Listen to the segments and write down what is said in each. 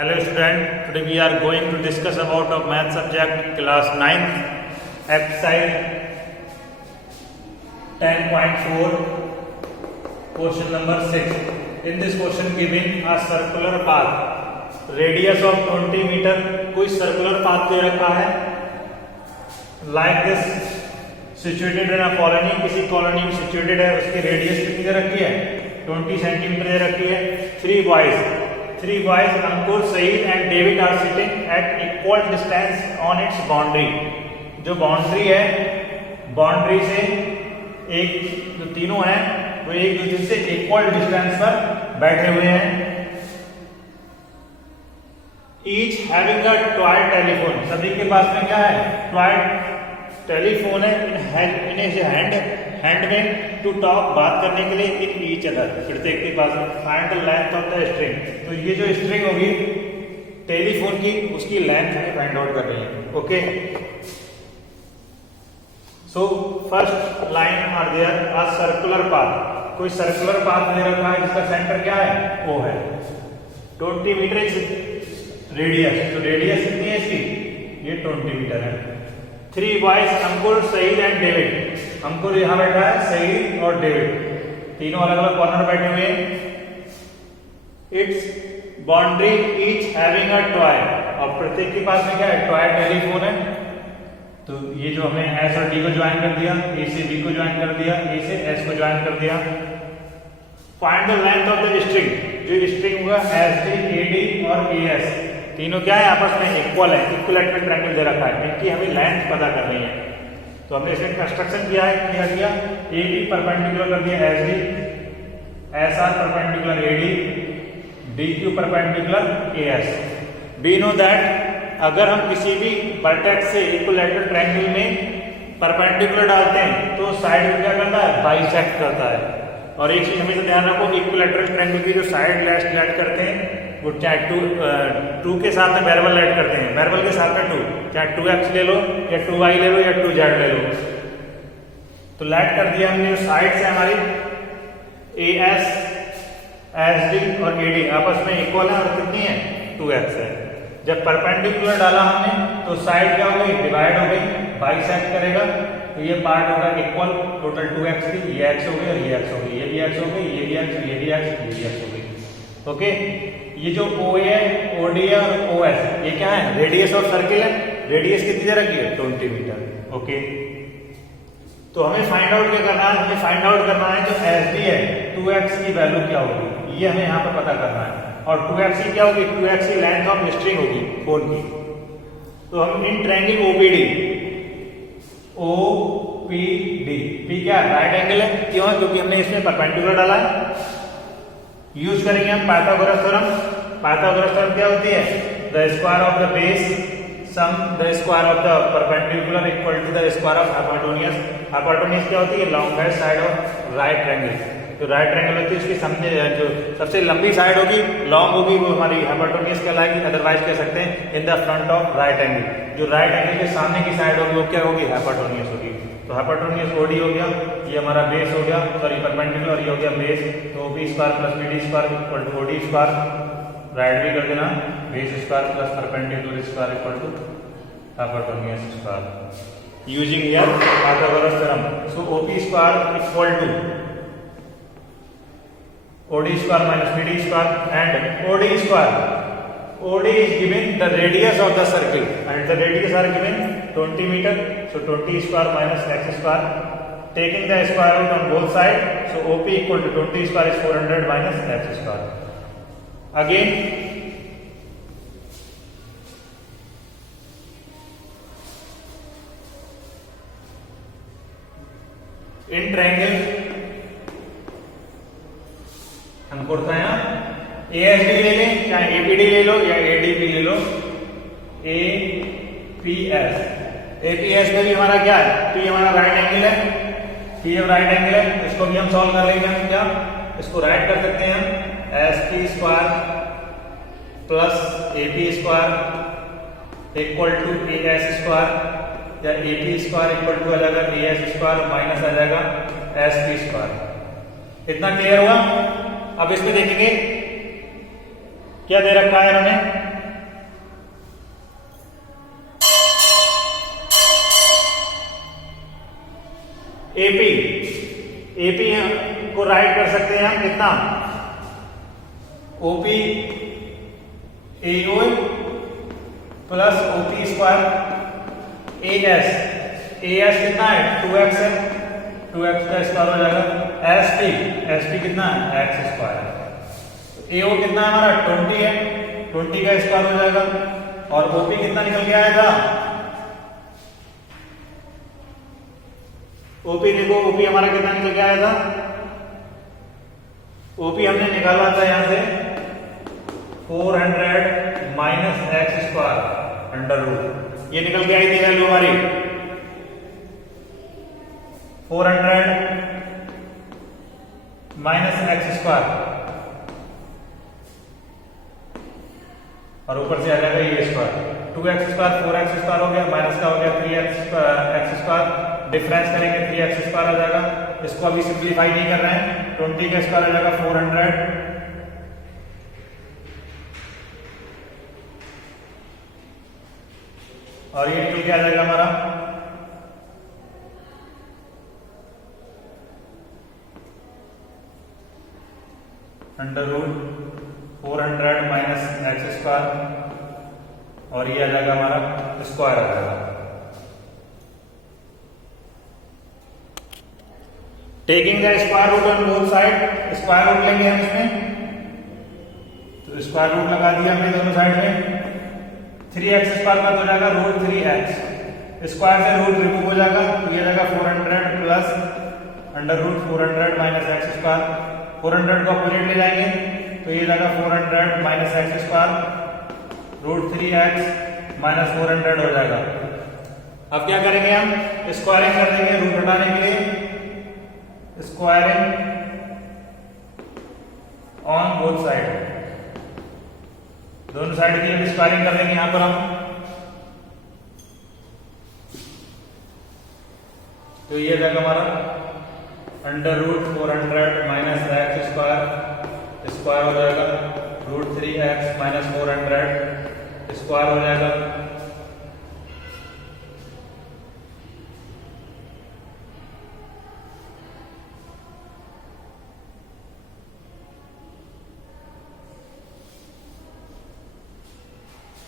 Hello student, today we are going to discuss about of math subject class 9th exercise 10.4 question number 6. In this question given a circular path radius of 20 meter. कोई circular path दे रखा है like this situated in a colony. किसी colony में situated है, उसकी radius कितनी दे रखी है 20 सेंटीमीटर दे रखी है. Three boys Ankur, Saeed and David are sitting at equal distance on its boundary. जो बाउंड्री है, बाउंड्री से एक जो तीनों हैं वो एक दूसरे से इक्वल डिस्टेंस पर बैठे हुए हैं. Each having a toy telephone. सभी के पास में क्या है? टॉय टेलीफोन है इन हैंड में टू टॉक, बात करने के लिए. इन ईच अदर, प्रत्येक के पास. Find the length of the string. तो ये जो स्ट्रिंग होगी टेलीफोन की, उसकी लेंथ हमें फाइंड आउट करनी है. Okay, so first line are there a circular path. कोई सर्कुलर पाथ दे रखा है जिसका सेंटर क्या है? वो है 20 मीटर रेडियस. तो रेडियस कितनी है इसकी? ये 20 मीटर है. 3 boys Ankur, Saeed and David. Ankur यहां बैठा है, सईद और डेविड तीनों अलग अलग कॉर्नर बैठे हुए हैं. It's boundary each having a toy. और प्रत्येक के पास में क्या है? टॉय टेलीफोन है. तो ये जो हमें एस और डी को ज्वाइन कर दिया, ए से बी को ज्वाइन कर दिया, ए से एस को ज्वाइन कर दिया. Find the length of the string. जो स्ट्रिंग होगा एस डी, ए डी और ए एस तीनों क्या है? आपस में इक्वल है, इक्विलैटरल ट्रायंगल दे रखा है. इनकी हमें लेंथ पता करनी है. तो हमने इसमें कंस्ट्रक्शन किया है, क्या किया? ए बी परपेंडिकुलर कर दिया S D, S R perpendicular A D, D Q perpendicular A S. We know that अगर हम किसी भी वर्टेक्स से इक्विलैटरल ट्रायंगल में परपेंडिकुलर डालते हैं तो साइड में क्या करता है? बाइसेक्ट करता है. और एक चीज हमेशा ध्यान रखो, इक्विलैटरल ट्रायंगल की जो साइड लेट करते हैं वो चाहे टू के साथ में वेरिएबल ऐड करते हैं. वेरिएबल के साथ में 2, चाहे 2x ले लो या 2y ले लो या 2z ले लो. तो लेट कर दिया हमने. साइड से हमारी as, sd और ad आपस में इक्वल है और कितनी है? 2x है. जब परपेंडिकुलर डाला हमने तो साइड क्या हो गई? डिवाइड हो गई, बाइसेक्ट करेगा. तो ये पार्ट होगा इक्वल. टोटल 2x थी, ये x हो गई और ये x हो गई, ये भी x हो गई, ये भी x, ये भी x, ये भी x हो गई. ओके, ये जो O है, OD है और OS ये क्या है? रेडियस ऑफ सर्किल है. रेडियस कितनी दे रखी है? 20 मीटर. ओके, तो हमें फाइंड आउट क्या करना है? हमें फाइंड आउट करना है जो SD है 2x की वैल्यू क्या होगी, ये हमें यहाँ पर पता करना है. और 2x की क्या होगी? 2x की लेंथ ऑफ स्ट्रिंग होगी फोन की. तो हम इन ट्रायंगल OPD, P क्या है? राइट एंगल है. क्यों? क्योंकि हमने इसमें परपेंडिकुलर डाला है. यूज करेंगे हम पाइथागोरस थ्योरम. पाइथागोरस थ्योरम क्या होती है? The square of the base sum the square of the perpendicular equal to the square of hypotenuse. Hypotenuse क्या होती है? Longest side of right triangle. जो राइट ट्रायंगल होती है उसकी समझे जो सबसे लंबी साइड होगी, लॉन्ग होगी, वो हमारी हाइपोटेन्यूज कहलाएगी. अदरवाइज कह सकते हैं in the front of right angle. जो राइट एंगल के सामने की साइड होगी वो क्या होगी? हाइपोटेन्यूज होगी. तो हाइपोटेन्यूज OD हो गया, ये हमारा बेस हो गया, सॉरी परपेंडिकुलर, ये हो गया बेस. तो OP square plus BD square equal to OD square. Write भी कर देना, base square plus perpendicular square equal to hypotenuse square using here Pythagoras theorem. So OP square equal to OD square minus BD square and OD square. OD is given the radius of the circle and the radius are given 20 meter. So 20 square minus x square. Taking the square root on both sides. So OP equal to 20 square is 400 minus x square. Again, in triangle अंकुर था यहाँ. ASD ले लें, चाहे APD ले लो या ADP ले लो. APS, APS में भी हमारा क्या है? P हमारा राइट एंगल है. P राइट एंगल है, इसको भी हम सॉल्व कर लेंगे. हम क्या इसको राइट कर सकते हैं हम SP square plus AP square equal to AS square या AP स्क्वायर इक्वल टू आ जाएगा AS स्क्वायर माइनस आ जाएगा SP स्क्वायर. इतना क्लियर हुआ? अब इसमें देखेंगे क्या दे रखा है इन्होंने. एपी, एपी को राइट कर सकते हैं हम कितना, OP AO plus OP square AS, AS कितना है 2x है, 2x का स्क्वायर हो जाएगा, एसपी, एसपी कितना है x स्क्वायर, एओ कितना है हमारा 20 है, 20 का स्क्वायर हो जाएगा, और ओपी कितना निकल के आया था, ओपी देखो, ओपी हमारा कितना निकल के आया था, ओपी हमने निकाला था यहां से 400 minus x square under root, ये निकल के आई थी वैल्यू हमारी 400 माइनस एक्स स्क्वायर, और ऊपर से आ जाएगा ये square, 2x square 4x square हो गया, माइनस का हो गया 3x स्क्वायर, डिफरेंस करेंगे 3x स्क्वायर आ जाएगा, इसको अभी सिंप्लीफाई नहीं कर रहे हैं, 20 का स्क्वायर आ जाएगा 400, और ये निकल के आ जाएगा हमारा under root 400 minus x square, और ये आ जाएगा हमारा स्क्वायर आ जाएगा। Taking the square root on both side, square root लेंगे हम इसमें, तो स्क्वायर रूट लगा दिया हमने दोनों साइड में, 3x स्क्वायर का तो हो जाएगा रूट 3x, स्क्वायर से रूट रिमूव हो जाएगा, तो ये जाएगा 400 plus under root 400 minus x square, 400 को अपोजिट ले जाएंगे, तो ये जाएगा 400 minus x square root 3x minus 400 हो जाएगा। अब क्या करेंगे हम, स्क्वायरिंग कर देंगे रूट हटाने के लिए, स्क्वायरिंग ऑन बोथ साइड, दोनों साइड की स्क्वायरिंग कर देंगे यहां पर हम, तो ये जाएगा हमारा under root 400 minus x square, square हो जाएगा रूट 3x माइनस 400 स्क्वायर हो जाएगा,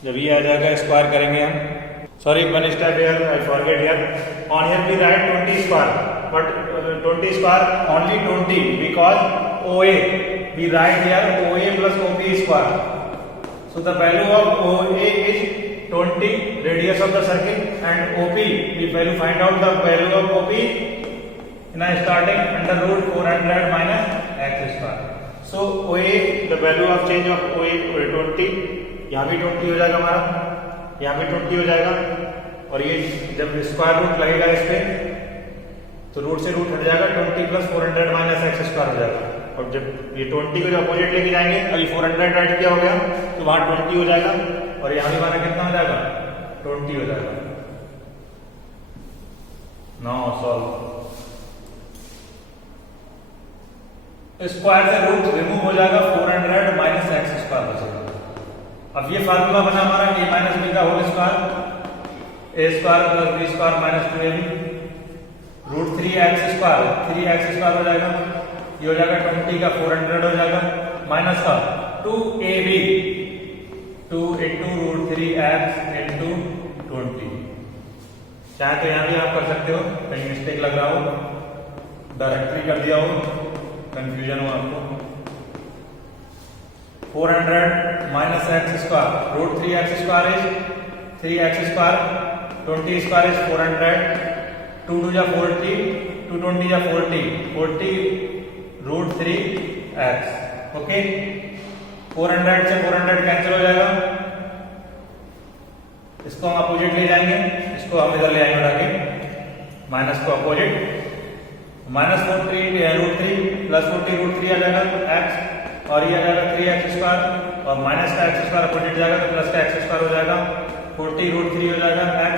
जब ये आ जाएगा स्क्वायर करेंगे हम, sorry one step here I forget here, on here we write 20 square, but 20 square only 20 because OA we write here OA plus OP square, so the value of OA is 20 radius of the circle, and OP we value find out the value of OP in a starting under root 400 minus x square, so OA the value of change of OA 20, यहाँ भी 20 हो जाएगा हमारा, यहाँ भी 20 हो जाएगा, और ये जब स्क्वायर रूट लगेगा इस पे तो रूट से रूट हट जाएगा, 20 प्लस 400 माइनस एक्स स्क्वायर हो जाएगा, और जब ये 20 को जो अपोजिट लेके जाएंगे, अभी 400 राइट किया हो गया तो वहां 20 हो जाएगा, और यहाँ भी हमारा कितना हो जाएगा 20 हो जाएगा। नाउ सॉल्व, स्क्वायर से रूट रिमूव हो जाएगा, 400 माइनस एक्स स्क्वायर हो जाएगा। अब ये फार्मूला बना हमारा a माइनस बी का whole square, A square plus B square minus 2ab root 3x square, 3x square हो जाएगा, ये हो जाएगा 20 का 400 हो जाएगा, माइनस का 2ab 2 into root 3x into 20, चाहे तो यहां भी आप कर सकते हो, कहीं मिस्टेक लग रहा हो, डायरेक्टली कर दिया हो, कंफ्यूजन हो आपको, 400 minus x square root 3x square is 3x square, 20 square is 400, 2 2 जा 40, 2 20 जा 40, 40 रूट 3x, ओके, 400 से 400 कैंसिल हो जाएगा, इसको हम अपोजिट ले जाएंगे, इसको हम इधर ले आएंगे उठा के, माइनस को opposite, minus 40 root 3 plus 40 root 3 आ जाएगा x, और ये आ जाएगा 3x स्क्वायर, और माइनस का x स्क्वायर अपोजिट जाएगा तो प्लस का x स्क्वायर हो जाएगा, 40 रूट 3 हो जाएगा x,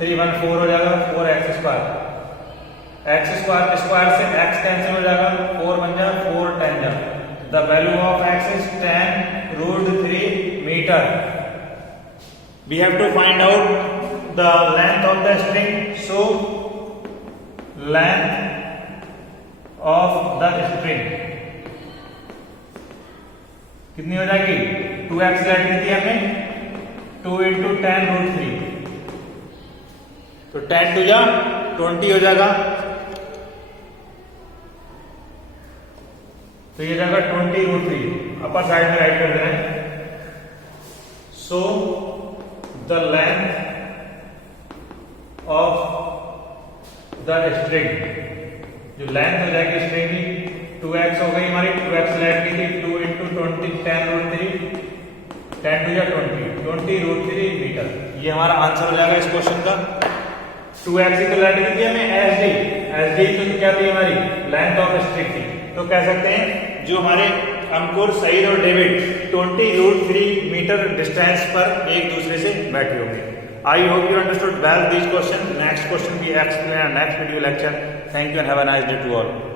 314 हो जाएगा 4x square, x square square से x कैंसिल हो जाएगा, 4 बन जा 4 10 जा, the value of x is 10 root 3 metre. We have to find out the length of the string, so length of the string कितनी हो जाएगी? 2x लेट की थी हमने, 2 इंटू 10√3, तो 10 टू जा 20 हो जाएगा, तो ये जाएगा 20√3। अपर साइड में राइट कर देना है। So the length of the string, जो लेंथ हो जाएगी स्ट्रिंग की 2x हो गई हमारी, 2x लेट की थी, 2 इंटू 20 10√3, 10 टू जा 20√3 मीटर। ये हमारा आंसर हो जाएगा इस क्वेश्चन का। 2x की तो लेट की थी हमें एसडी तो क्या थी हमारी? लेंथ ऑफ स्ट्रिंग थी। तो कह सकते हैं जो हमारे अंकुर, सईद और डेविड 20√3 मीटर डिस्टेंस पर एक दूसरे से बैठे होंगे। I hope you understood well this question. Next question की explain next video lecture. Thank you and have a nice day to all.